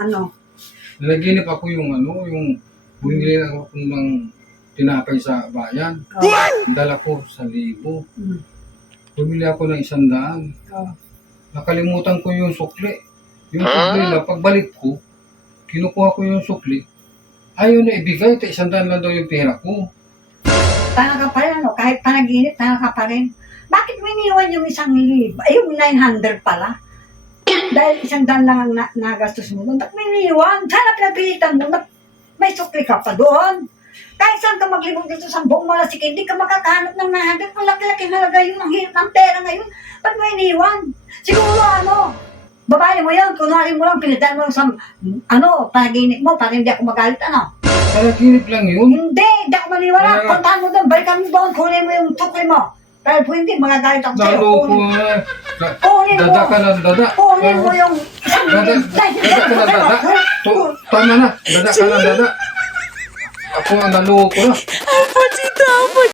Ano? Nanaginip ako yung bumili ako ng tinapay sa bayan. Dala ko 1,000. Mm. Bumili ako ng 100. Oh. Nakalimutan ko yung sukli. Yung sukli na pagbalik ko, kinukuha ko yung sukli. Ayaw na ibigay, 100 lang daw yung pera ko. Tanga ka pa rin, ano? Kahit panaginip, tanga ka pa rin. Bakit mo iniwan yung 1,000? Ay, yung 900 pala. Dahil 100 lang ang nagastos mo doon. Ba't mo iniwan? Sana pinapilitan mo na may sukli ka pa doon. Kahit saan ka maglibog dito sa buong Malasik, hindi ka makakahanap ng 900. Ang laki-laki halaga yun, ang hirap ng pera ngayon. Ba't mo iniwan? Siguro babae mo yan, kunwari mo lang, pinadaan mo lang sa, panaginip mo, para hindi ako magalit, Panaginip lang yun. Hindi ako maniwala. Puntahan mo doon, balikan mo doon, kunin mo yung tukli mo. Dahil po hindi, magagalit ako sa'yo. Naloko Kunin mo. Dada ka ng dada. Kunin mo yung... Dada ka ng dada. Tama na, dada ka ng dada. Ako ang naloko na.